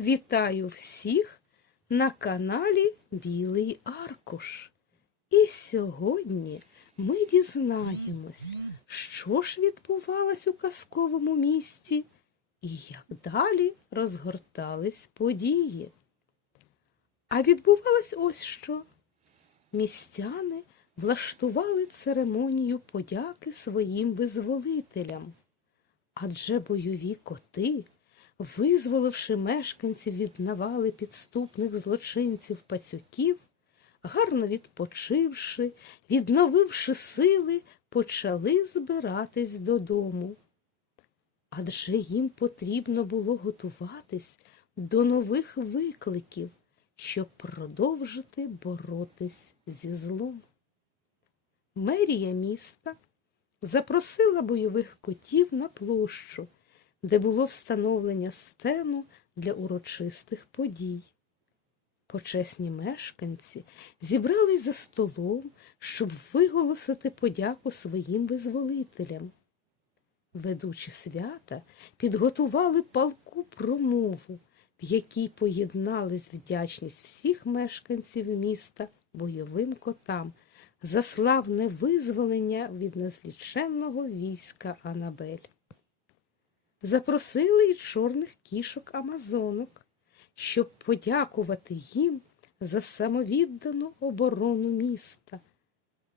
Вітаю всіх на каналі Білий Аркуш. І сьогодні ми дізнаємось, що ж відбувалось у казковому місті і як далі розгортались події. А відбувалось ось що. Містяни влаштували церемонію подяки своїм визволителям, адже бойові коти, визволивши мешканців від навали підступних злочинців пацюків, гарно відпочивши, відновивши сили, почали збиратись додому. Адже їм потрібно було готуватись до нових викликів, щоб продовжити боротись зі злом. Мерія міста запросила бойових котів на площу, де було встановлення сцену для урочистих подій. Почесні мешканці зібрались за столом, щоб виголосити подяку своїм визволителям. Ведучі свята підготували палку промову, в якій поєднались вдячність всіх мешканців міста бойовим котам за славне визволення від незліченного війська Анабель. Запросили й чорних кішок Амазонок, щоб подякувати їм за самовіддану оборону міста.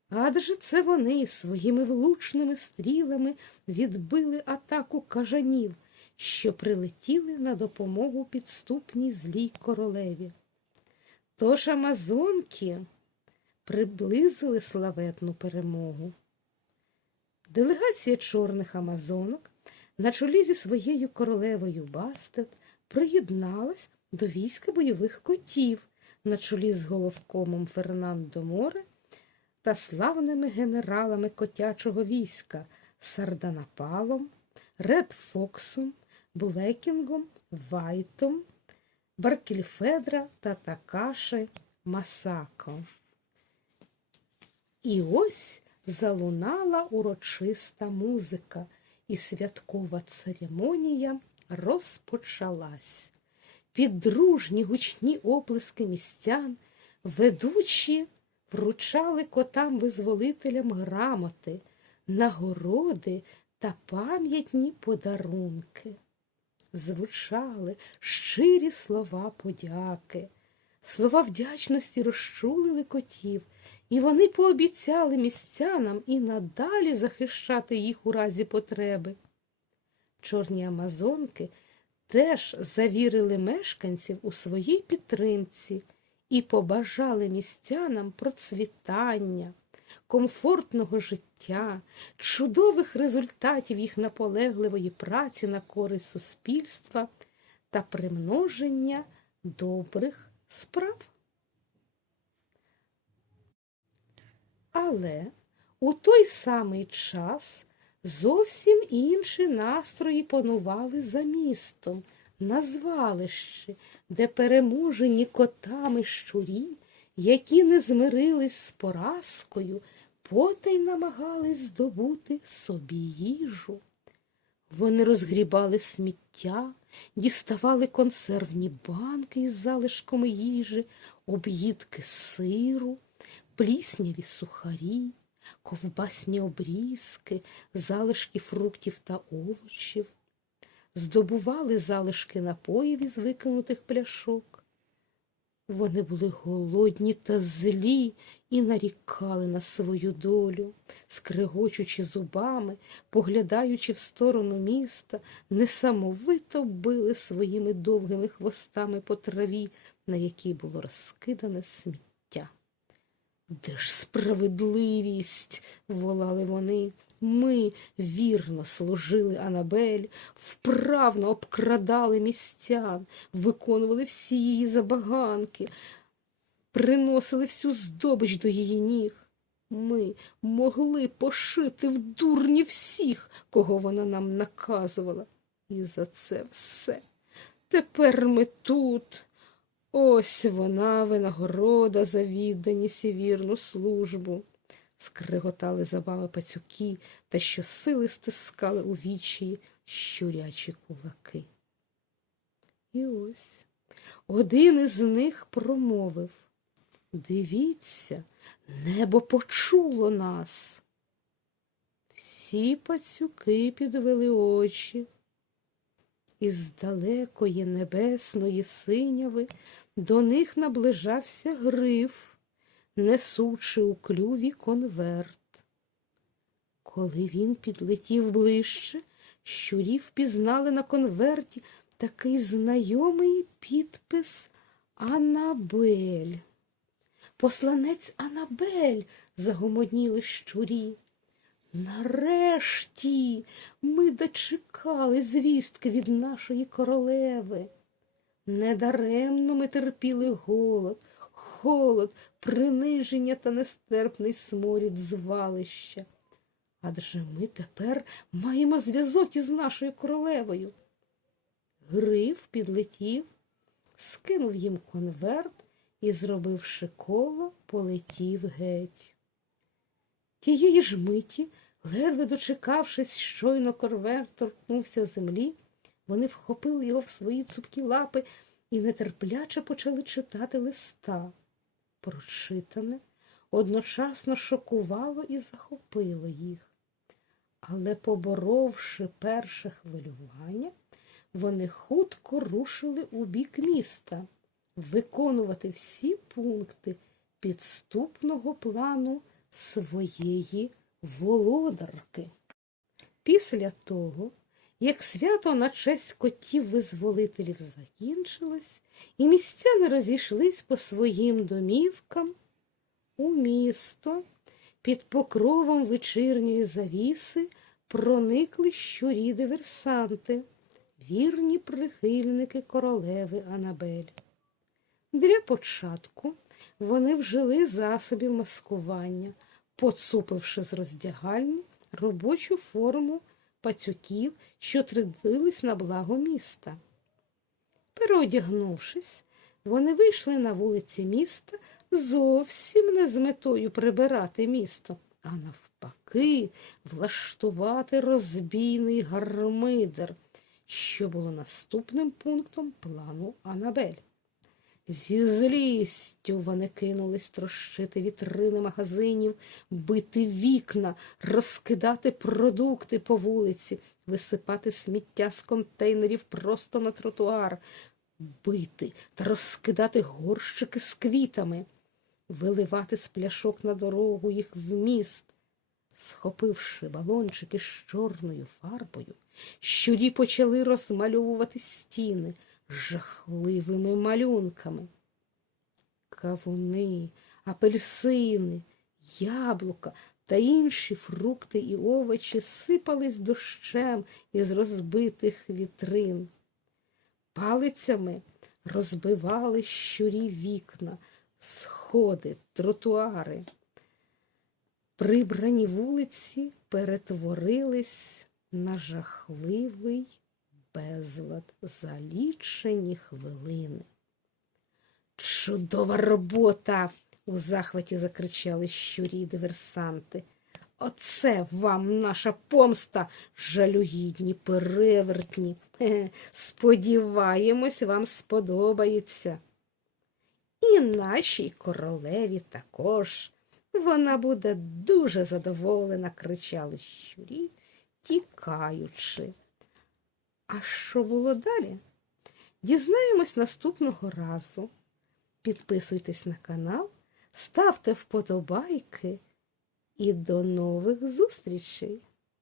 Адже це вони своїми влучними стрілами відбили атаку кажанів, що прилетіли на допомогу підступній злій королеві. Тож амазонки приблизили славетну перемогу. Делегація чорних амазонок на чолі зі своєю королевою Бастет приєдналась до війська бойових котів на чолі з головкомом Фернандо Море та славними генералами котячого війська Сарданапалом, Ред Фоксом, Блекінгом, Вайтом, Баркільфедра та Такаши Масако. І ось залунала урочиста музика, і святкова церемонія розпочалась. Під дружні гучні оплески містян ведучі вручали котам-визволителям грамоти, нагороди та пам'ятні подарунки. Звучали щирі слова подяки. Слова вдячності розчулили котів, і вони пообіцяли містянам і надалі захищати їх у разі потреби. Чорні амазонки теж завірили мешканців у своїй підтримці і побажали містянам процвітання, комфортного життя, чудових результатів їх наполегливої праці на користь суспільства та примноження добрих справ. Але у той самий час зовсім інші настрої панували за містом, на звалищі, де переможені котами щурі, які не змирились з поразкою, потай намагались здобути собі їжу. Вони розгрібали сміття, діставали консервні банки із залишками їжі, об'їдки сиру, плісняві сухарі, ковбасні обрізки, залишки фруктів та овочів, здобували залишки напоїв із викинутих пляшок. Вони були голодні та злі і нарікали на свою долю, скригочучи зубами, поглядаючи в сторону міста, несамовито били своїми довгими хвостами по траві, на якій було розкидане сміття. Де ж справедливість? волали вони. Ми вірно служили Анабель, вправно обкрадали містян, виконували всі її забаганки, приносили всю здобич до її ніг. Ми могли пошити в дурні всіх, кого вона нам наказувала. І за це все. Тепер ми тут. Ось вона винагорода за відданість і вірну службу. Скриготали забави пацюки та щосили стискали у вічі щурячі кулаки. І ось один із них промовив Дивіться, небо почуло нас. Всі пацюки підвели очі. Із далекої небесної синяви до них наближався гриф, несучи у клюві конверт. Коли він підлетів ближче, щурі впізнали на конверті такий знайомий підпис Анабель. Посланець Анабель, загомоніли щурі. Нарешті ми дочекали звістки від нашої королеви. Недаремно ми терпіли голод, холод, приниження та нестерпний сморід звалища. Адже ми тепер маємо зв'язок із нашою королевою. Гриф підлетів, скинув їм конверт і, зробивши коло, полетів геть. Тієї ж миті, ледве дочекавшись, щойно корвер торкнувся землі, вони вхопили його в свої цупкі лапи і нетерпляче почали читати листа. Прочитане одночасно шокувало і захопило їх. Але, поборовши перше хвилювання, вони хутко рушили у бік міста виконувати всі пункти підступного плану своєї володарки. Після того, як свято на честь котів-визволителів закінчилось, і містяни розійшлись по своїм домівкам, у місто під покровом вечірньої завіси проникли щурі диверсанти, вірні прихильники королеви Анабель. Для початку вони вжили засобів маскування, поцупивши з роздягальні робочу форму пацюків, що трудились на благо міста. Переодягнувшись, вони вийшли на вулиці міста зовсім не з метою прибирати місто, а навпаки, влаштувати розбійний гармидер, що було наступним пунктом плану Анабель. Зі злістю вони кинулись трощити вітрини магазинів, бити вікна, розкидати продукти по вулиці, висипати сміття з контейнерів просто на тротуар, бити та розкидати горщики з квітами, виливати з пляшок на дорогу їх в міст. Схопивши балончики з чорною фарбою, щурі почали розмальовувати стіни жахливими малюнками. Кавуни, апельсини, яблука та інші фрукти і овочі сипались дощем із розбитих вітрин. Палицями розбивали щурі вікна, сходи, тротуари. Прибрані вулиці перетворились на жахливий безлад за лічені хвилини. Чудова робота. у захваті закричали щурі диверсанти. Оце вам наша помста, жалюгідні перевертні. Сподіваємось, вам сподобається. І нашій королеві також. Вона буде дуже задоволена, кричали щурі, тікаючи. А що було далі? Дізнаємось наступного разу. Підписуйтесь на канал, ставте вподобайки і до нових зустрічей!